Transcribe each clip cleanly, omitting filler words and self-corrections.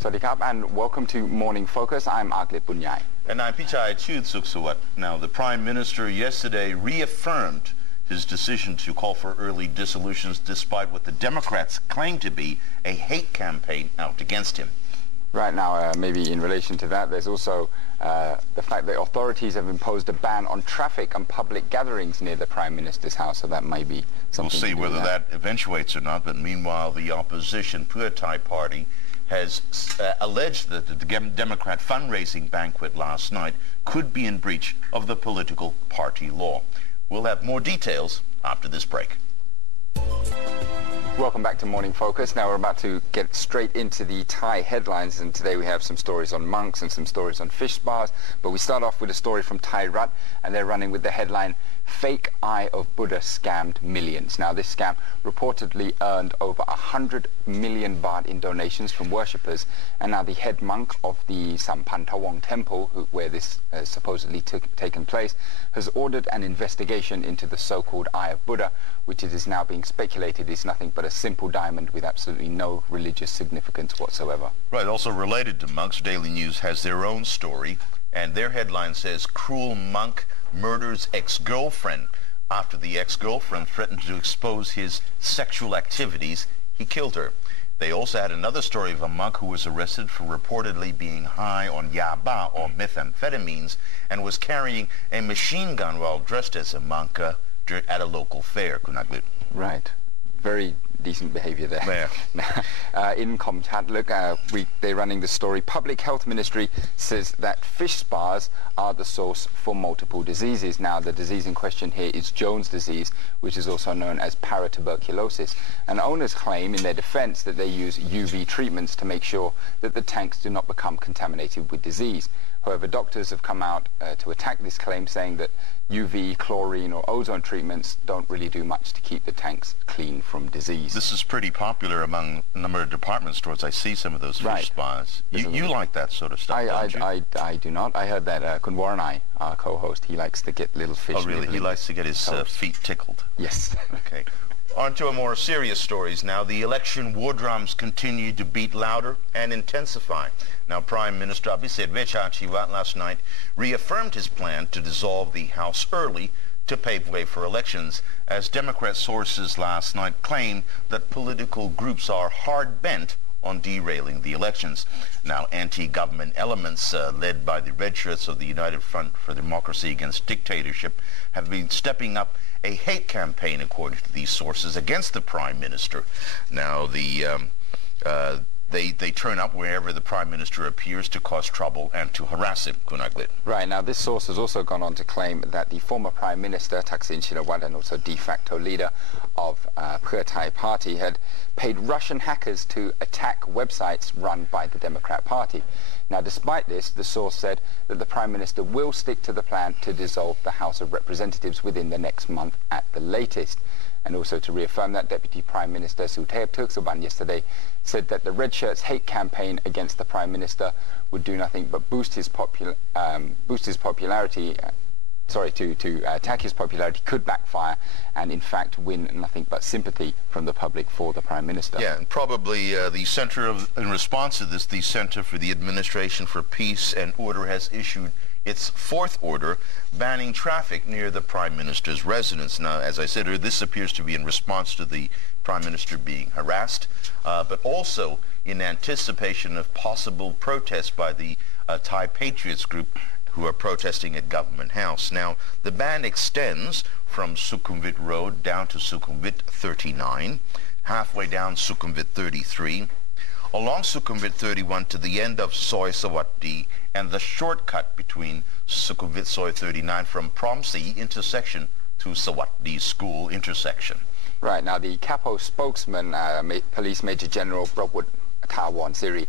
Sawadee and welcome to Morning Focus. I'm Aglit Bunyai. And I'm Pichai Chudsuksuwat. Now, the Prime Minister yesterday reaffirmed his decision to call for early dissolutions despite what the Democrats claim to be a hate campaign out against him. Right now, maybe in relation to that, there's also the fact that authorities have imposed a ban on traffic and public gatherings near the Prime Minister's house, so that may be something. We'll see whether that eventuates or not, but meanwhile, the opposition Pheu Thai Party has alleged that the Democrat fundraising banquet last night could be in breach of the political party law. We'll have more details after this break. Welcome back to Morning Focus. Now we're about to get straight into the Thai headlines, and today we have some stories on monks and some stories on fish spas, but we start off with a story from Thai Rath, and they're running with the headline, "Fake Eye of Buddha Scammed Millions." Now this scam reportedly earned over 100 million baht in donations from worshippers, and now the head monk of the Sampantawong temple, where this supposedly taken place, has ordered an investigation into the so-called Eye of Buddha, which it is now being speculated is nothing but a simple diamond with absolutely no religious significance whatsoever. Right, also related to monks, Daily News has their own story, and their headline says, "Cruel monk murders ex-girlfriend. After the ex-girlfriend threatened to expose his sexual activities, he killed her." They also had another story of a monk who was arrested for reportedly being high on yaba or methamphetamines and was carrying a machine gun while dressed as a monk at a local fair. Right. Very decent behavior there. Yeah. In Komchat, they're running the story. Public Health Ministry says that fish spas are the source for multiple diseases. Now, the disease in question here is Jones disease, which is also known as paratuberculosis. And owners claim in their defense that they use UV treatments to make sure that the tanks do not become contaminated with disease. However, doctors have come out to attack this claim, saying that UV, chlorine or ozone treatments don't really do much to keep the tanks clean from disease. This is pretty popular among a number of department stores. I see some of those fish spas. You like that sort of stuff, don't you? I do not. I heard that Kun Waranai, our co-host, he likes to get little fish. Oh, really? He likes to get his feet tickled? Yes. Okay. On to a more serious stories now. The election war drums continue to beat louder and intensify. Now, Prime Minister Abhisit Vejjajiva last night reaffirmed his plan to dissolve the House early to pave way for elections, as Democrat sources last night claimed that political groups are hard-bent on derailing the elections. Now, anti-government elements led by the red shirts of the United Front for Democracy Against Dictatorship have been stepping up a hate campaign, according to these sources, against the Prime Minister. Now, they turn up wherever the Prime Minister appears to cause trouble and to harass him. Right. Now, this source has also gone on to claim that the former Prime Minister, Thaksin Shinawatra, and also de facto leader of Pheu Thai Party, had paid Russian hackers to attack websites run by the Democrat Party. Now, despite this, the source said that the Prime Minister will stick to the plan to dissolve the House of Representatives within the next month at the latest. And also to reaffirm that, Deputy Prime Minister Suthep Thaugsuban yesterday said that the Red Shirts' hate campaign against the Prime Minister would do nothing but boost his popularity. To attack his popularity could backfire and in fact win nothing but sympathy from the public for the Prime Minister. Yeah, and probably in response to this, the Center for the Administration for Peace and Order has issued its fourth order banning traffic near the Prime Minister's residence. Now, as I said earlier, this appears to be in response to the Prime Minister being harassed, but also in anticipation of possible protests by the Thai Patriots group who are protesting at Government House. Now, the ban extends from Sukhumvit Road down to Sukhumvit 39, halfway down Sukhumvit 33, along Sukhumvit 31 to the end of Soi Sawatdi, and the shortcut between Sukhumvit Soi 39 from Promsi intersection to Sawatdi School intersection. Right. Now, the CAPO spokesman, Police Major General Prabhut Thawan Siri,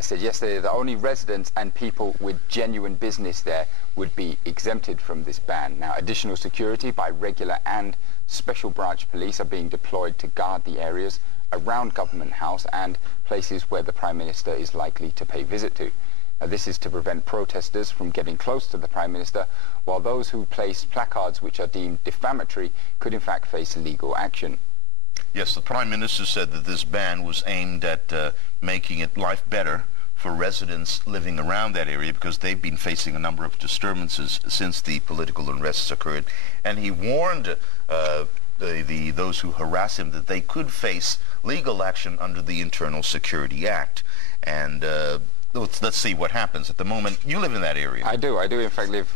said yesterday that only residents and people with genuine business there would be exempted from this ban. Now, additional security by regular and special branch police are being deployed to guard the areas around Government House and places where the Prime Minister is likely to pay visit to. Now, this is to prevent protesters from getting close to the Prime Minister, while those who place placards which are deemed defamatory could in fact face legal action. Yes, the Prime Minister said that this ban was aimed at making it life better for residents living around that area because they've been facing a number of disturbances since the political unrest occurred. And he warned those who harass him that they could face legal action under the Internal Security Act. And let's see what happens. At the moment, you live in that area. I do in fact live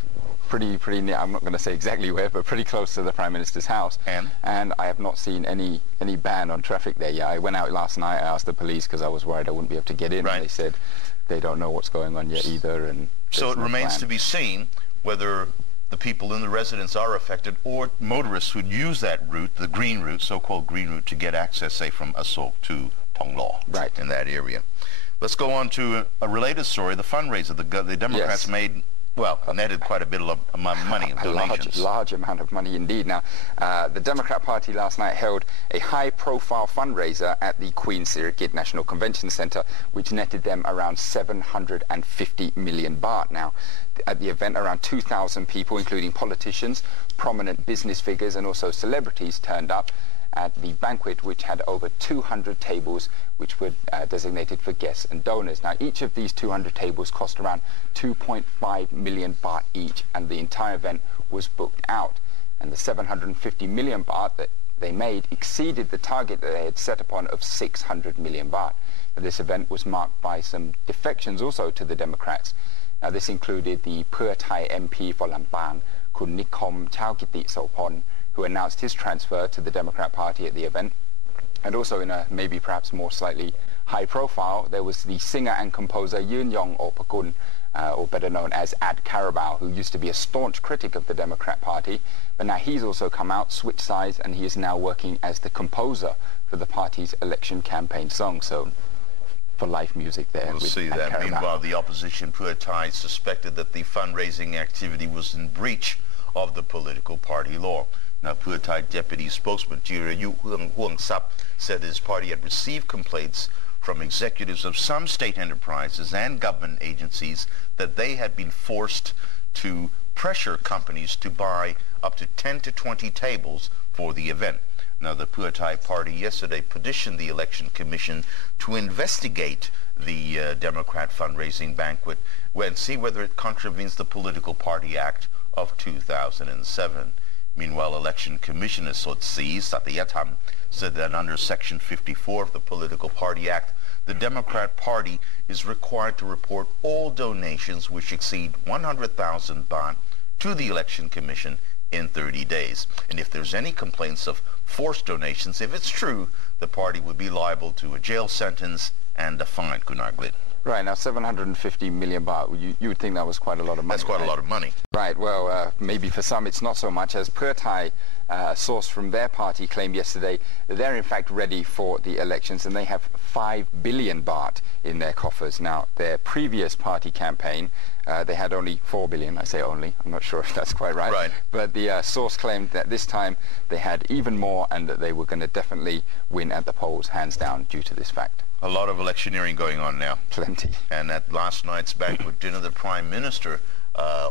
pretty near, I'm not going to say exactly where, but pretty close to the Prime Minister's house. And I have not seen any ban on traffic there yet. I went out last night, I asked the police because I was worried I wouldn't be able to get in. Right. And they said they don't know what's going on yet either. And so it remains to be seen whether the people in the residence are affected or motorists would use that route, the green route, so-called green route, to get access, say, from Asok to Tonglaw, right, in that area. Let's go on to a related story, the fundraiser. The Democrats made, well, netted quite a bit of money, donations. A large amount of money indeed. Now, the Democrat Party last night held a high-profile fundraiser at the Queen Sirikit National Convention Centre, which netted them around 750 million baht. Now, at the event, around 2,000 people, including politicians, prominent business figures, and also celebrities, turned up at the banquet, which had over 200 tables which were designated for guests and donors. Now, each of these 200 tables cost around 2.5 million baht each, and the entire event was booked out. And the 750 million baht that they made exceeded the target that they had set upon of 600 million baht. Now, this event was marked by some defections also to the Democrats. Now, this included the Pheu Thai MP for Lampang, Kun Nikom Chawkiti Sopon, who announced his transfer to the Democrat Party at the event. And also in a maybe perhaps more slightly high profile, there was the singer and composer Yun Yong Opakun, or better known as Ad Carabao, who used to be a staunch critic of the Democrat Party, but now he's also come out, switched sides, and he is now working as the composer for the party's election campaign song. So, for live music there. We'll see that. Carabao. Meanwhile, the opposition, Pheu Thai, suspected that the fundraising activity was in breach of the political party law. Now, Pheu Thai Deputy Spokesman Jirayu Huang Sap said his party had received complaints from executives of some state enterprises and government agencies that they had been forced to pressure companies to buy up to 10 to 20 tables for the event. Now, the Pheu Thai party yesterday petitioned the Election Commission to investigate the Democrat fundraising banquet and see whether it contravenes the Political Party Act of 2007. Meanwhile, Election Commissioner Sotsi Satyatham said that under Section 54 of the Political Party Act, the Democrat Party is required to report all donations which exceed 100,000 baht to the Election Commission in 30 days. And if there's any complaints of forced donations, if it's true, the party would be liable to a jail sentence and a fine, Kunaglit. Right, now 750 million baht, you would think that was quite a lot of money. That's quite a lot of money. Right, well, maybe for some it's not so much, as Pheu Thai, a source from their party, claimed yesterday that they're in fact ready for the elections and they have 5 billion baht in their coffers. Now, their previous party campaign, they had only 4 billion. I say only, I'm not sure if that's quite right. Right. But the source claimed that this time they had even more and that they were going to definitely win at the polls, hands down, due to this fact. A lot of electioneering going on now. Plenty. And at last night's banquet dinner, the Prime Minister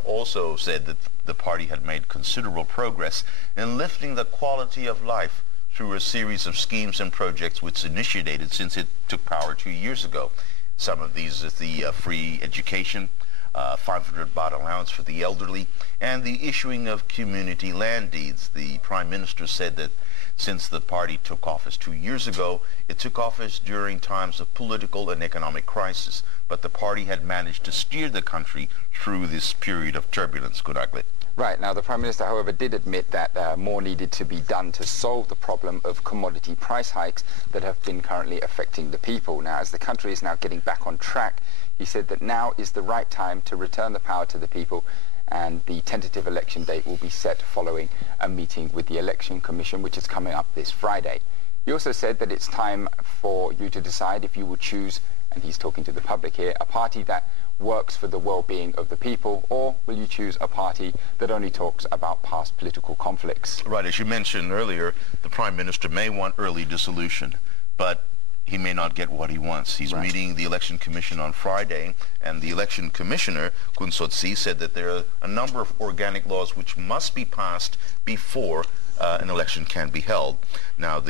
also said that the party had made considerable progress in lifting the quality of life through a series of schemes and projects which initiated since it took power 2 years ago. Some of these is the free education, 500 baht allowance for the elderly, and the issuing of community land deeds. The Prime Minister said that since the party took office 2 years ago, it took office during times of political and economic crisis, but the party had managed to steer the country through this period of turbulence, Kunaglit. Right. Now, the Prime Minister, however, did admit that more needed to be done to solve the problem of commodity price hikes that have been currently affecting the people. Now, as the country is now getting back on track, he said that now is the right time to return the power to the people, and the tentative election date will be set following a meeting with the Election Commission, which is coming up this Friday. He also said that it's time for you to decide if you will choose, and he's talking to the public here, a party that works for the well-being of the people, or will you choose a party that only talks about past political conflicts? Right, as you mentioned earlier, the Prime Minister may want early dissolution, but he may not get what he wants. He's meeting the Election Commission on Friday, and the Election Commissioner, Kun Sotsi, said that there are a number of organic laws which must be passed before an election can be held. Now,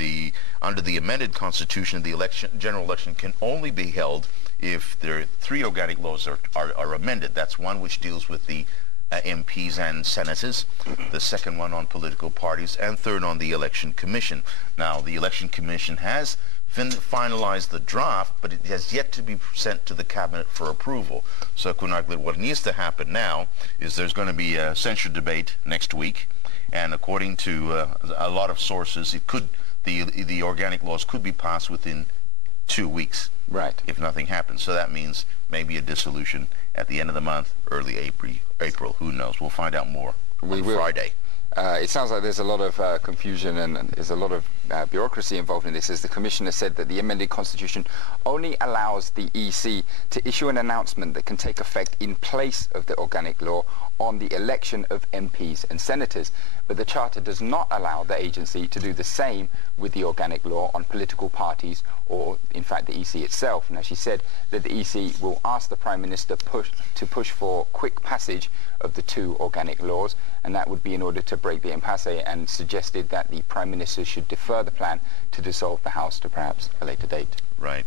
under the amended constitution, the general election can only be held if there are 3 organic laws are amended. That's one which deals with the MPs and senators, the second one on political parties, and third on the Election Commission. Now, the Election Commission has finalized the draft, but it has yet to be sent to the cabinet for approval. So, Kunaglit, what needs to happen now is there's going to be a censure debate next week, and according to a lot of sources, the organic laws could be passed within 2 weeks. Right. If nothing happens. So that means maybe a dissolution at the end of the month, early April. Who knows? We'll find out more on Friday. It sounds like there's a lot of confusion and there's a lot of bureaucracy involved in this, as the Commissioner said that the amended Constitution only allows the EC to issue an announcement that can take effect in place of the organic law on the election of MPs and senators. But the Charter does not allow the agency to do the same with the organic law on political parties or, in fact, the EC itself. Now, she said that the EC will ask the Prime Minister to push for quick passage of the 2 organic laws, and that would be in order to break the impasse, and suggested that the Prime Minister should defer the plan to dissolve the House to perhaps a later date. Right.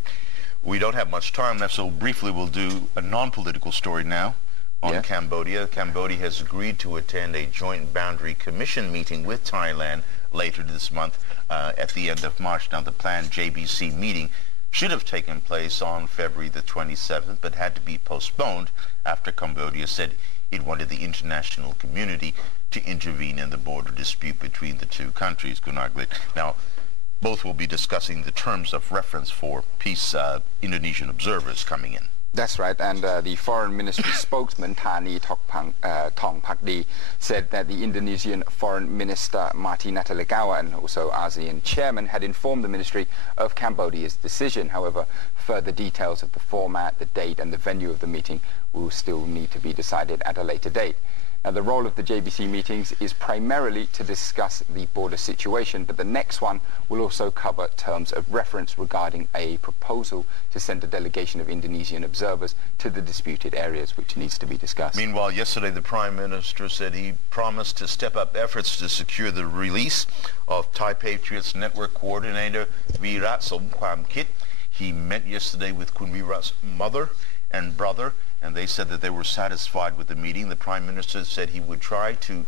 We don't have much time left, so briefly we'll do a non-political story now on Cambodia. Cambodia has agreed to attend a joint boundary commission meeting with Thailand later this month at the end of March. Now, the planned JBC meeting should have taken place on February the 27th, but had to be postponed after Cambodia said it wanted the international community to intervene in the border dispute between the 2 countries. Gunaglit. Now, both will be discussing the terms of reference for peace Indonesian observers coming in. That's right, and the Foreign Ministry spokesman, Thani Tong Pakdi, said that the Indonesian Foreign Minister, Marty Natalegawa, and also ASEAN Chairman, had informed the Ministry of Cambodia's decision. However, further details of the format, the date, and the venue of the meeting will still need to be decided at a later date. Now, the role of the JBC meetings is primarily to discuss the border situation, but the next one will also cover terms of reference regarding a proposal to send a delegation of Indonesian observers to the disputed areas, which needs to be discussed. Meanwhile, yesterday the Prime Minister said he promised to step up efforts to secure the release of Thai Patriots Network Coordinator Virat Somkwamkit. He met yesterday with Kun Virat's mother and brother, and they said that they were satisfied with the meeting. The Prime Minister said he would try to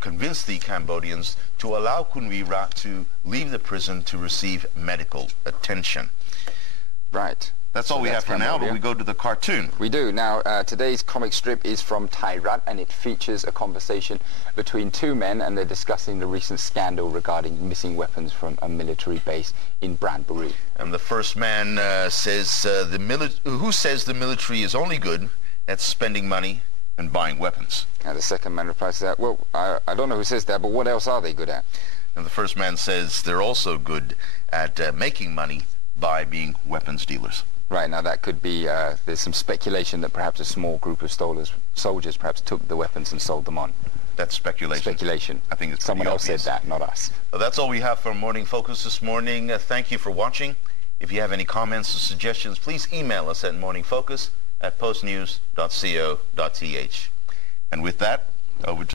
convince the Cambodians to allow Kun Virat to leave the prison to receive medical attention. Right. That's all we have for now, but we go to the cartoon. We do. Now, today's comic strip is from Rath, and it features a conversation between 2 men, and they're discussing the recent scandal regarding missing weapons from a military base in Brandbury. And the first man says, who says the military is only good at spending money and buying weapons? And the second man replies to that, well, I don't know who says that, but what else are they good at? And the first man says they're also good at making money by being weapons dealers. Right, now that could be, there's some speculation that perhaps a small group of soldiers perhaps took the weapons and sold them on. That's speculation. Speculation. I think it's someone else obvious. said that, not us. Well, that's all we have for Morning Focus this morning. Thank you for watching. If you have any comments or suggestions, please email us at morningfocus@postnews.co.th. And with that, over to